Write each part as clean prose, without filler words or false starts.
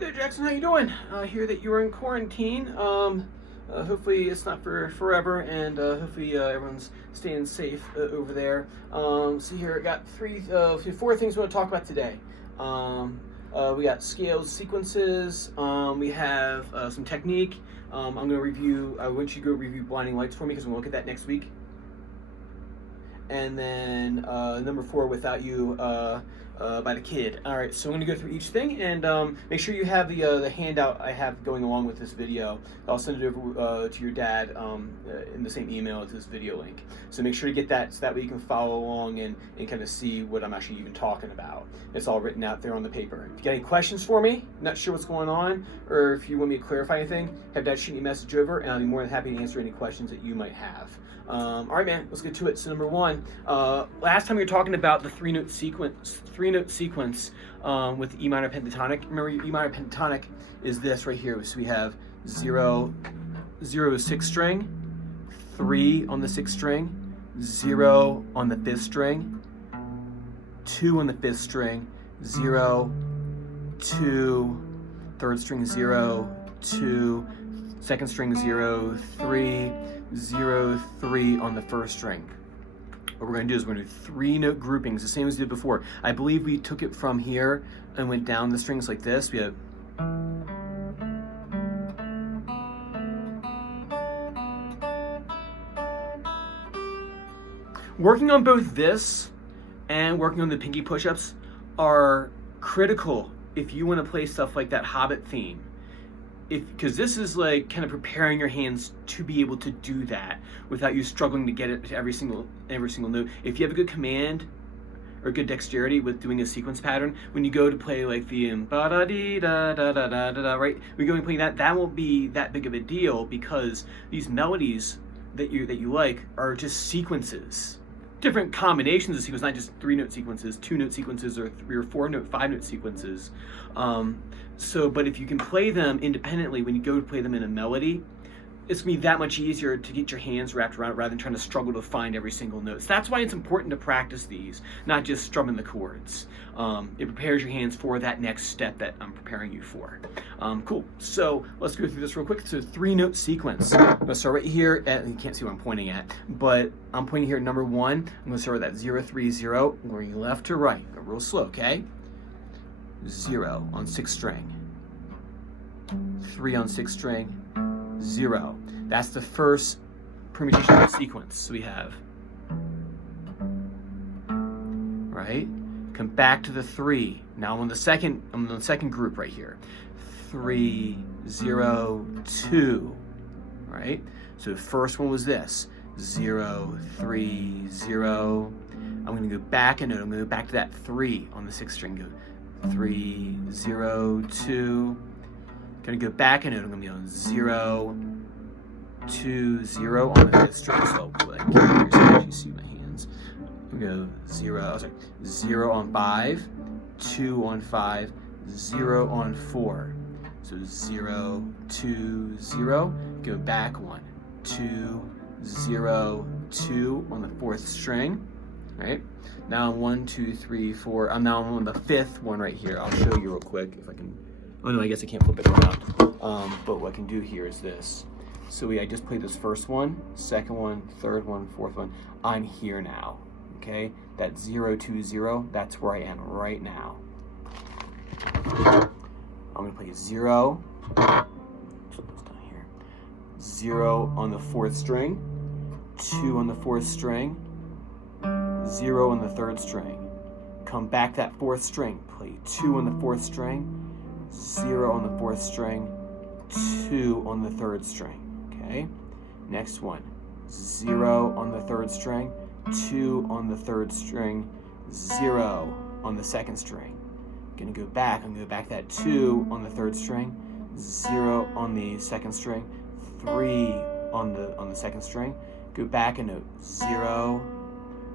there, Jackson. How you doing? Hear that you were in quarantine. Hopefully it's not for forever, and hopefully everyone's staying safe over there. So here I got four things we want to talk about today. We got scales, sequences. We have some technique. I'm going to review. I want you to go review blinding lights for me because we'll look at that next week. And then number 4, Without You, by The Kid. All right, so I'm going to go through each thing, and make sure you have the handout I have going along with this video. I'll send it over to your dad in the same email as this video link. So make sure to get that so that way you can follow along and kind of see what I'm actually even talking about. It's all written out there on the paper. If you got any questions for me, not sure what's going on, or if you want me to clarify anything, have Dad shoot me a message over, and I'll be more than happy to answer any questions that you might have. All right, man, let's get to it. So number 1, last time we were talking about the three-note sequence with E minor pentatonic. Remember, your E minor pentatonic is this right here. So we have 0, 0 6 string, 3 on the 6th string, 0 on the 5th string, 2 on the 5th string, 0, 2, 3rd string 0, 2, 2nd string 0, 3, 0, 3 on the 1st string. What we're going to do is we're going to do 3-note groupings, the same as we did before. I believe we took it from here and went down the strings like this. We have working on both this and working on the pinky push-ups are critical if you want to play stuff like that Hobbit theme. Because this is like kind of preparing your hands to be able to do that without you struggling to get it to every single note. If you have a good command or good dexterity with doing a sequence pattern, when you go to play like the ba-da-dee-da-da-da-da-da, right? When you go and play that won't be that big of a deal because these melodies that you like are just sequences. Different combinations of sequences, not just 3-note sequences, 2-note sequences, or 3 or 4-note, 5-note sequences. But if you can play them independently when you go to play them in a melody, it's going to be that much easier to get your hands wrapped around it rather than trying to struggle to find every single note. So that's why it's important to practice these, not just strumming the chords. It prepares your hands for that next step that I'm preparing you for. Cool. So let's go through this real quick. So 3-note sequence. I'm going to start right here at, you can't see what I'm pointing at, but I'm pointing here at number 1. I'm going to start with that 0, 3, 0, going left to right. Go real slow, okay? 0 on 6th string. 3 on 6th string, 0. That's the first permutation of the sequence. So we have, right? Come back to the 3. Now I'm on the second group right here. 3, 0, 2, right? So the first one was this, 0, 3, 0. I'm going to go back a note. I'm going to go back to that 3 on the 6th string. Go 3, 0, 2. Going to go back a note. I'm going to be on 0, 2, 0 on the 5th string. So like, you can actually see my hands. We go 0 on 5, 2 on 5, 0 on 4. So 0, 2, 0. Go back 1, 2, 0, 2 on the 4th string. Right? Now I'm 1, 2, 3, 4. I'm now on the 5th one right here. I'll show you real quick if I can. Oh no, I guess I can't flip it around. But what I can do here is this. So I just played this first one, second one, third one, fourth one. I'm here now, okay? That 0, 2, 0, that's where I am right now. I'm gonna play 0, down here. 0 on the 4th string, 2 on the 4th string, 0 on the 3rd string. Come back that 4th string, play 2 on the 4th string, 0 on the 4th string, 2 on the 3rd string, okay? Next one, 0 on the 3rd string, 2 on the 3rd string, 0 on the 2nd string. I'm gonna go back that 2 on the 3rd string, 0 on the 2nd string, 3 on the 2nd string, go back a note, 0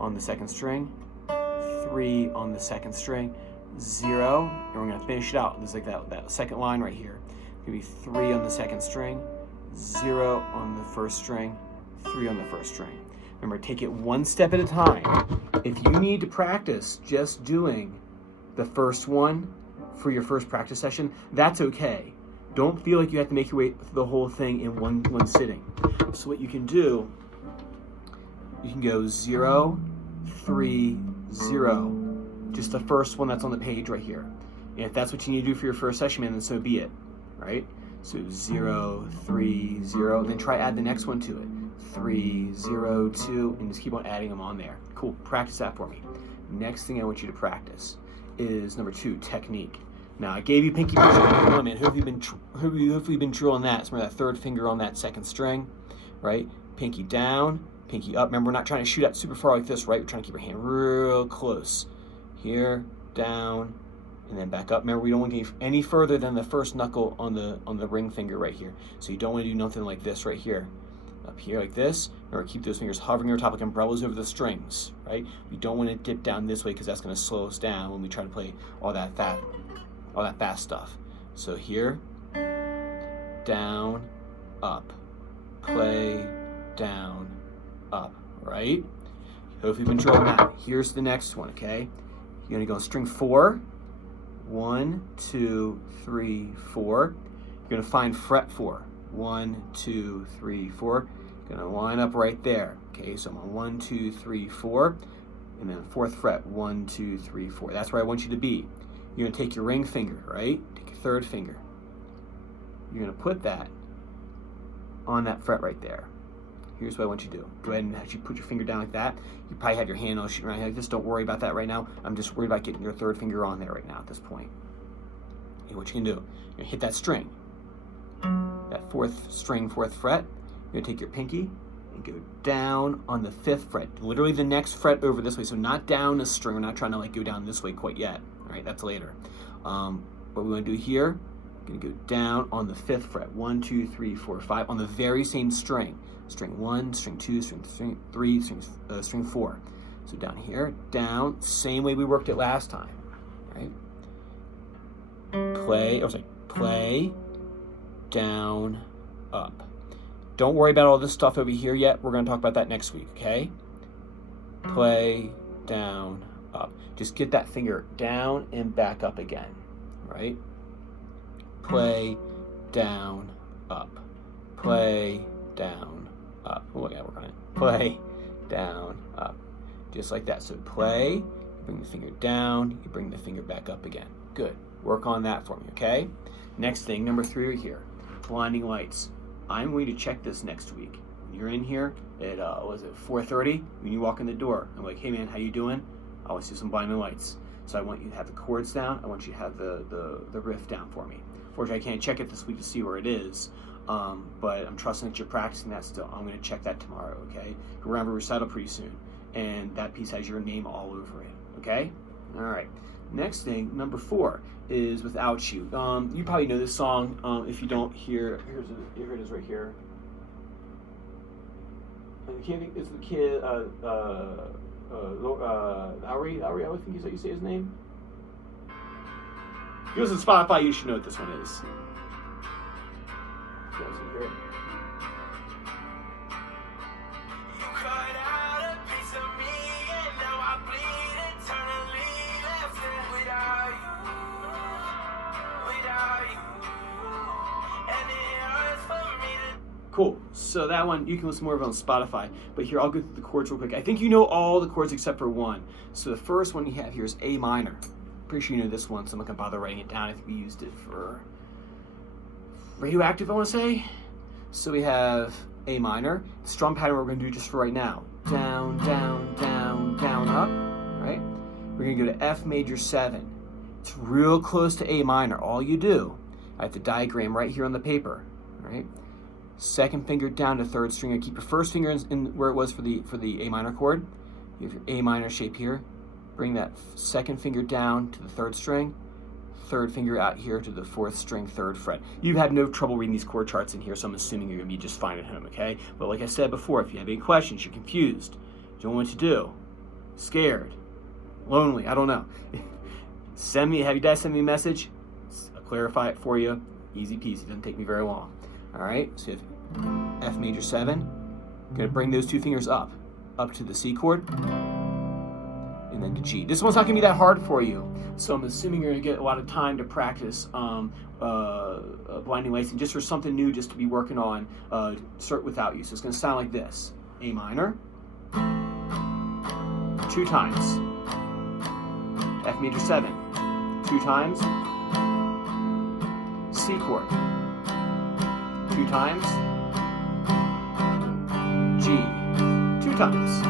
on the 2nd string, 3 on the 2nd string, 0, and we're going to finish it out. There's like that second line right here. It's going to be 3 on the 2nd string, 0 on the 1st string, 3 on the 1st string. Remember, take it one step at a time. If you need to practice just doing the first one for your first practice session, that's okay. Don't feel like you have to make your way through the whole thing in one sitting. So what you can do, you can go 0, 3, 0. Just the first one that's on the page right here. And if that's what you need to do for your first session, man, then so be it, right? So 0, 3, 0, then try add the next one to it. 3, 0, 2, and just keep on adding them on there. Cool, practice that for me. Next thing I want you to practice is number 2, technique. Now I gave you pinky position, man. Who have you been drilling that? It's that third finger on that second string, right? Pinky down, pinky up. Remember, we're not trying to shoot out super far like this, right? We're trying to keep our hand real close. Here, down, and then back up. Remember, we don't want to get any further than the first knuckle on the ring finger right here. So you don't want to do nothing like this right here. Up here like this, or keep those fingers hovering over top like umbrellas over the strings, right? We don't want to dip down this way because that's going to slow us down when we try to play all that fast stuff. So here, down, up, play, down, up, right? Hopefully you've been drilling that. Here's the next one, okay? You're going to go on string 4. 1, 2, 3, 4. You're going to find fret 4. 1, 2, 3, 4. You're going to line up right there. Okay, so I'm on 1, 2, 3, 4. And then 4th fret, 1, 2, 3, 4. That's where I want you to be. You're going to take your ring finger, right? Take your third finger. You're going to put that on that fret right there. Here's what I want you to do. Go ahead and actually put your finger down like that. You probably have your hand on shooting around like this. Don't worry about that right now. I'm just worried about getting your third finger on there right now at this point. And what you can do, you're going to hit that string. That 4th string, 4th fret. You're going to take your pinky and go down on the 5th fret. Literally the next fret over this way. So not down the string. We're not trying to like go down this way quite yet. All right, that's later. What we want to do here, we're going to go down on the 5th fret. 1, 2, 3, 4, 5 on the very same string. String 1, string 2, string 3, string 4. So down here, down, same way we worked it last time, right? Play, down, up. Don't worry about all this stuff over here yet. We're going to talk about that next week, okay? Play, down, up. Just get that finger down and back up again, right? Play, down, up. Play, down, up. Oh, I gotta work on it. Play, down, up. Just like that. So play, you bring the finger down, you bring the finger back up again. Good. Work on that for me, okay? Next thing, number 3 right here. Blinding lights. I'm going to check this next week. When you're in here at, 4:30? When you walk in the door, I'm like, hey man, how you doing? I want to see some blinding lights. So I want you to have the chords down. I want you to have the riff down for me. Fortunately, I can't check it this week to see where it is. But I'm trusting that you're practicing that still. I'm going to check that tomorrow, okay? We're going to have a recital pretty soon. And that piece has your name all over it, okay? All right. Next thing, number 4, is Without You. You probably know this song. If you don't, here it is right here. It's the kid, Lowry, I would think is how you say his name. If you listen to Spotify, you should know what this one is. You guys can hear it. Cool. So that one, you can listen more of it on Spotify. But here, I'll go through the chords real quick. I think you know all the chords except for one. So the first one you have here is A minor. Pretty sure you know this one, so I'm not going to bother writing it down. I think we used it for Radioactive, I want to say. So we have A minor. The strum pattern we're going to do just for right now. Down, down, down, down, up. Right? We're going to go to F major 7. It's real close to A minor. All you do, I have the diagram right here on the paper. Right? Second finger down to 3rd string. And keep your first finger in where it was for the A minor chord. You have your A minor shape here. Bring that second finger down to the 3rd string. 3rd finger out here to the 4th string, 3rd fret. You've had no trouble reading these chord charts in here, so I'm assuming you're going to be just fine at home, okay? But like I said before, if you have any questions, you're confused, you don't know what to do, scared, lonely, I don't know. Have your dad send me a message. I'll clarify it for you. Easy peasy. Doesn't take me very long. All right. So you have F major 7. Going to bring those 2 fingers up to the C chord. and then to G. This one's not going to be that hard for you, so I'm assuming you're going to get a lot of time to practice blinding lights, and just for something new just to be working on, start without you. So it's going to sound like this: A minor, 2 times, F major 7, 2 times, C chord, 2 times, G, 2 times.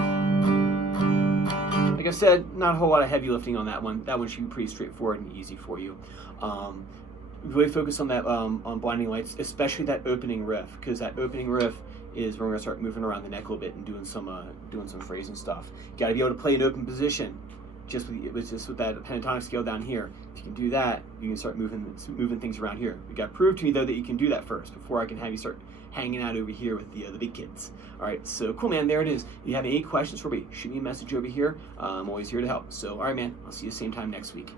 Like I said, not a whole lot of heavy lifting on that one. That one should be pretty straightforward and easy for you. Really focus on that, on blinding lights, especially that opening riff, because that opening riff is when we're gonna start moving around the neck a little bit and doing some phrasing stuff. You got to be able to play an open position, just with that pentatonic scale down here. If you can do that, you can start moving things around here. You got to prove to me though that you can do that first before I can have you start hanging out over here with the big kids. All right, so cool, man. There it is. If you have any questions for me, shoot me a message over here. I'm always here to help. So, all right, man. I'll see you same time next week.